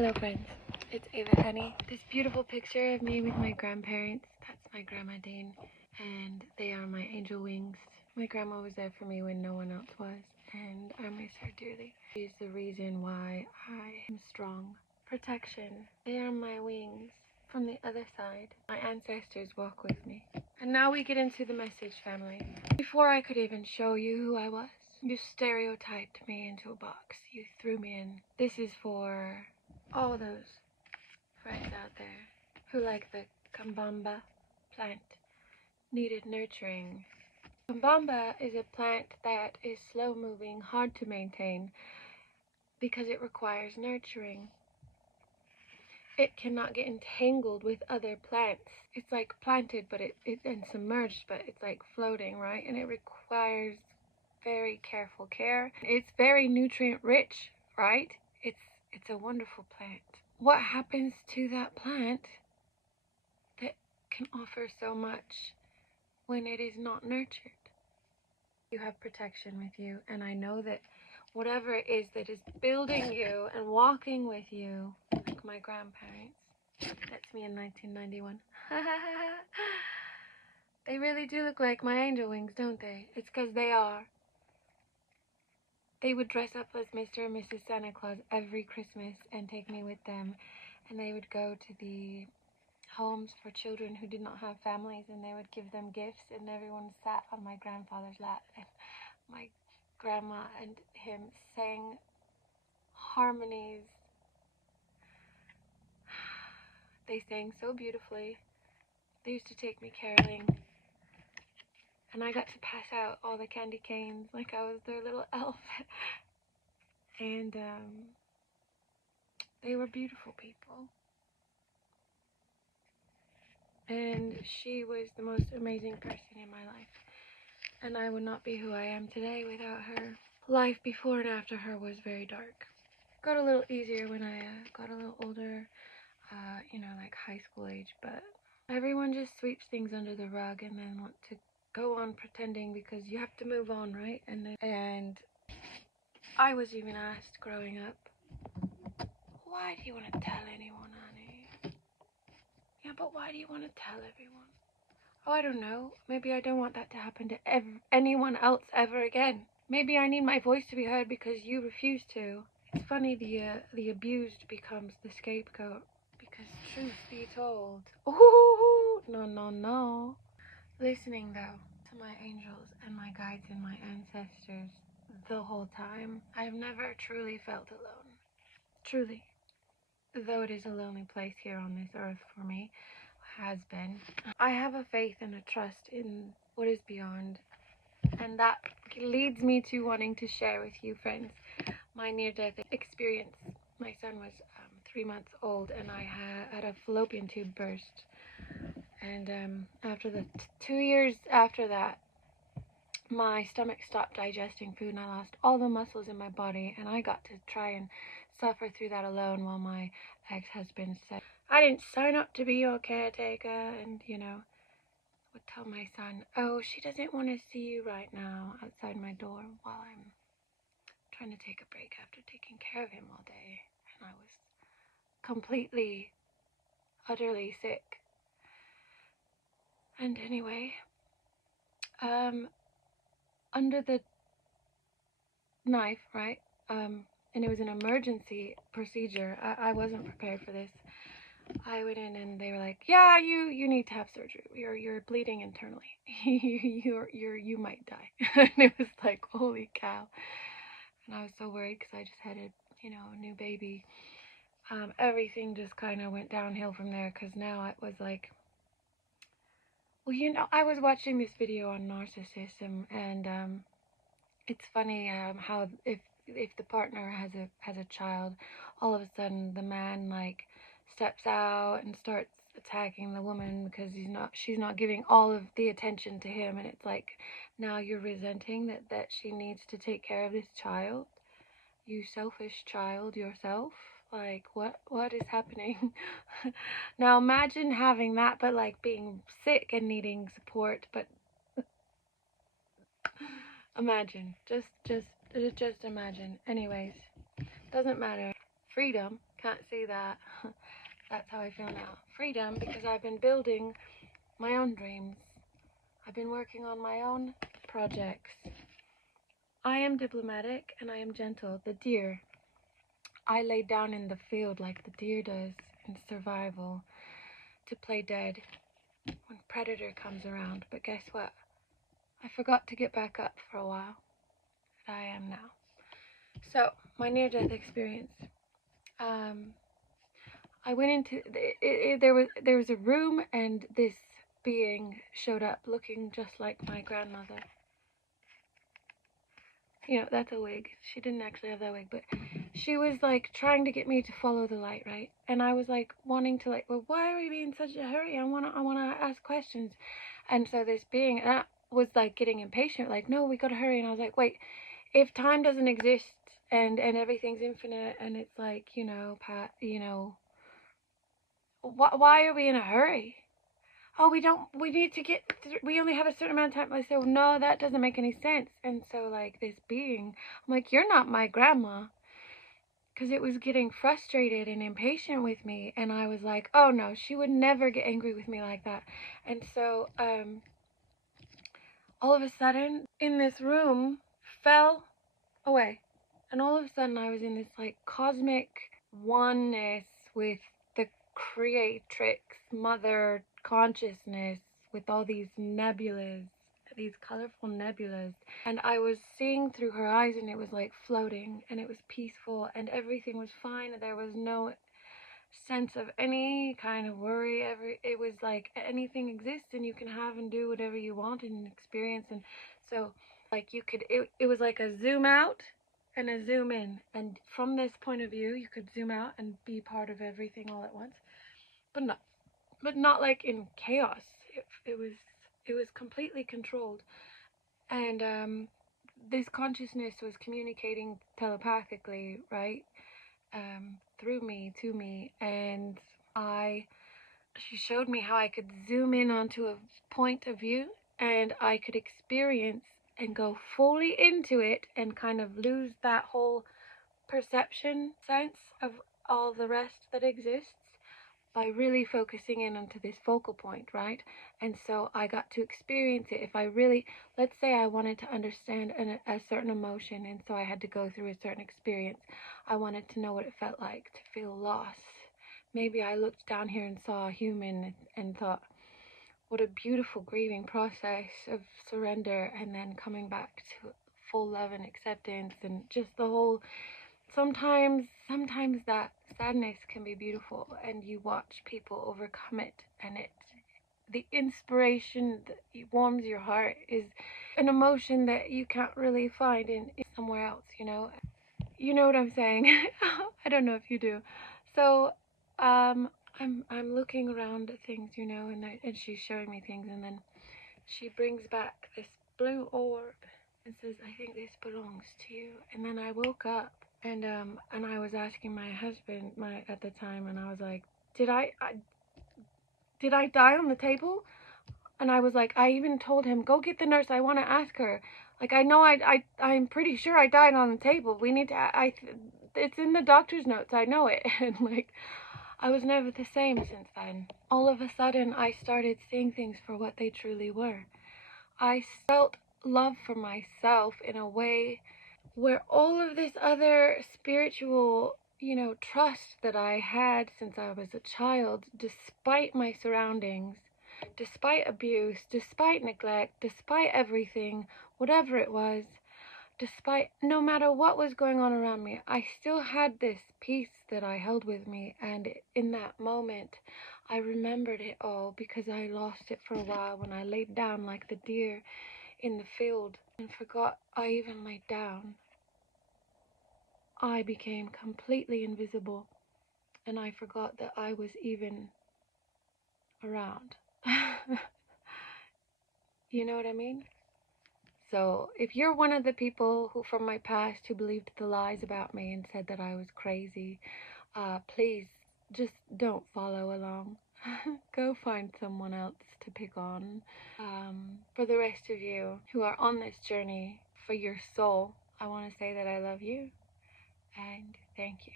Hello friends, it's Ava Honey. This beautiful picture of me with my grandparents, that's my grandma Dane, and they are my angel wings. My grandma was there for me when no one else was, and I miss her dearly. She's the reason why I am strong. Protection. They are my wings. From the other side, my ancestors walk with me. And now we get into the message, family. Before I could even show you who I was, you stereotyped me into a box. You threw me in. This is for all those friends out there who, like the Kambamba plant, needed nurturing. Kambamba is a plant that is slow moving, hard to maintain because it requires nurturing. It cannot get entangled with other plants. It's like planted but and submerged, but it's like floating, right? And it requires very careful care. It's very nutrient rich, right? It's a wonderful plant. What happens to that plant that can offer so much when it is not nurtured? You have protection with you, and I know that whatever it is that is building you and walking with you, like my grandparents, that's me in 1991. They really do look like my angel wings, don't they? It's because they are. They would dress up as Mr. and Mrs. Santa Claus every Christmas and take me with them, and they would go to the homes for children who did not have families, and they would give them gifts, and everyone sat on my grandfather's lap, and my grandma and him sang harmonies. They sang so beautifully. They used to take me caroling, and I got to pass out all the candy canes like I was their little elf. And they were beautiful people. And she was the most amazing person in my life. And I would not be who I am today without her. Life before and after her was very dark. Got a little easier when I got a little older, like high school age, but everyone just sweeps things under the rug and then want to go on pretending because you have to move on, right? And I was even asked growing up, why do you want to tell anyone, honey? Yeah, but why do you want to tell everyone? Oh, I don't know. Maybe I don't want that to happen to anyone else ever again. Maybe I need my voice to be heard because you refuse to. It's funny, the abused becomes the scapegoat. Because truth be told, ooh, no. Listening, though, to my angels and my guides and my ancestors the whole time, I've never truly felt alone. Truly. Though it is a lonely place here on this earth for me, has been. I have a faith and a trust in what is beyond, and that leads me to wanting to share with you, friends, my near-death experience. My son was 3 months old, and I had a fallopian tube burst, and after the 2 years after that, my stomach stopped digesting food, and I lost all the muscles in my body, and I got to try and suffer through that alone while my ex-husband said, I didn't sign up to be your caretaker, and, would tell my son, oh, she doesn't want to see you right now outside my door while I'm trying to take a break after taking care of him all day. And I was completely, utterly sick. And anyway, under the knife, right, and it was an emergency procedure. I wasn't prepared for this. I went in and they were like, yeah, you need to have surgery. You're bleeding internally. you might die. And it was like, holy cow. And I was so worried because I just had a new baby. Everything just kind of went downhill from there, because now it was like, well, I was watching this video on narcissism, and it's funny how if the partner has a child, all of a sudden the man like steps out and starts attacking the woman because she's not giving all of the attention to him, and it's like, now you're resenting that she needs to take care of this child, you selfish child yourself. Like, what is happening? Now imagine having that, but like being sick and needing support. But imagine, just imagine. Anyways, doesn't matter. Freedom, Can't see that. That's how I feel now. Freedom, because I've been building my own dreams. I've been working on my own projects. I am diplomatic and I am gentle. The deer. I lay down in the field like the deer does in survival to play dead when predator comes around. But guess what? I forgot to get back up for a while. But I am now. So, my near-death experience. I went into there was a room, and this being showed up looking just like my grandmother. You know, that's a wig. She didn't actually have that wig, but she was like trying to get me to follow the light, right? And I was like wanting to like, well, why are we being in such a hurry? I wanna ask questions. And so this being was like getting impatient, like, no, we gotta hurry. And I was like, wait, if time doesn't exist and everything's infinite and it's like, you know, Pat, you know, why are we in a hurry? Oh, we need to get, we only have a certain amount of time. I said, well, no, that doesn't make any sense. And so, like, this being, I'm like, you're not my grandma. Because it was getting frustrated and impatient with me. And I was like, oh, no, she would never get angry with me like that. And so, all of a sudden, in this room, fell away. And all of a sudden, I was in this, like, cosmic oneness with the creatrix, mother consciousness, with all these nebulas, these colorful nebulas. And I was seeing through her eyes, and it was like floating, and it was peaceful, and everything was fine. There was no sense of any kind of worry. It was like anything exists, and you can have and do whatever you want and experience. And so, like, you could, it was like a zoom out and a zoom in, and from this point of view you could zoom out and be part of everything all at once, but not like in chaos. It was completely controlled. And this consciousness was communicating telepathically, right, through me to me. And she showed me how I could zoom in onto a point of view, and I could experience and go fully into it and kind of lose that whole perception sense of all the rest that exists by really focusing in onto this focal point, right? And so I got to experience it. If I really, let's say I wanted to understand a certain emotion, and so I had to go through a certain experience. I wanted to know what it felt like to feel loss. Maybe I looked down here and saw a human and thought, what a beautiful grieving process of surrender, and then coming back to full love and acceptance, and just the whole, sometimes that sadness can be beautiful, and you watch people overcome it, and the inspiration that warms your heart is an emotion that you can't really find in somewhere else, you know what I'm saying. I don't know if you do. So I'm looking around at things, and she's showing me things, and then she brings back this blue orb and says, I think this belongs to you. And then I woke up, and I was asking my husband at the time, and I was like, did I die on the table? And I was like, I even told him, go get the nurse, I want to ask her. Like, I know I'm pretty sure I died on the table. We need to, it's in the doctor's notes, I know it. And like, I was never the same since then. All of a sudden, I started seeing things for what they truly were. I felt love for myself in a way where all of this other spiritual, trust that I had since I was a child, despite my surroundings, despite abuse, despite neglect, despite everything, whatever it was, despite no matter what was going on around me, I still had this peace that I held with me. And in that moment, I remembered it all, because I lost it for a while when I laid down like the deer in the field and forgot I even laid down. I became completely invisible, and I forgot that I was even around. You know what I mean? So if you're one of the people who from my past who believed the lies about me and said that I was crazy, please just don't follow along. Go find someone else to pick on. For the rest of you who are on this journey for your soul, I want to say that I love you and thank you.